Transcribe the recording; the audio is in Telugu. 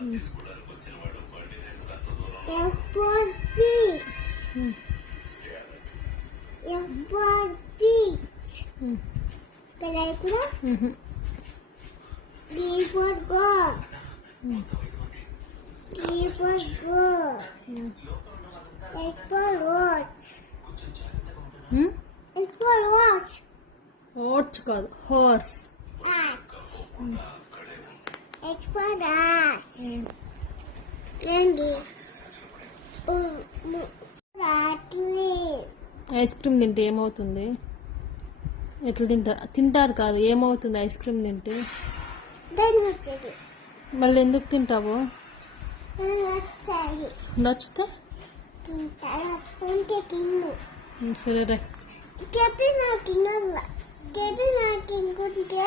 F for peach. F for peach. Can I go? G for go. G for go. H for watch. H for watch. Horse కాదు horse. H for ass. Candy. Ice cream తింటే ఏమవుతుంది? ఎట్లా తింటారు కాదు, ఏమవుతుంది ఐస్ క్రీమ్ తింటే? మళ్ళీ ఎందుకు తింటావు? నచ్చితే సరేరా. చెప్పి నాకు తినాల, చెప్పి నాకు తింటుంటే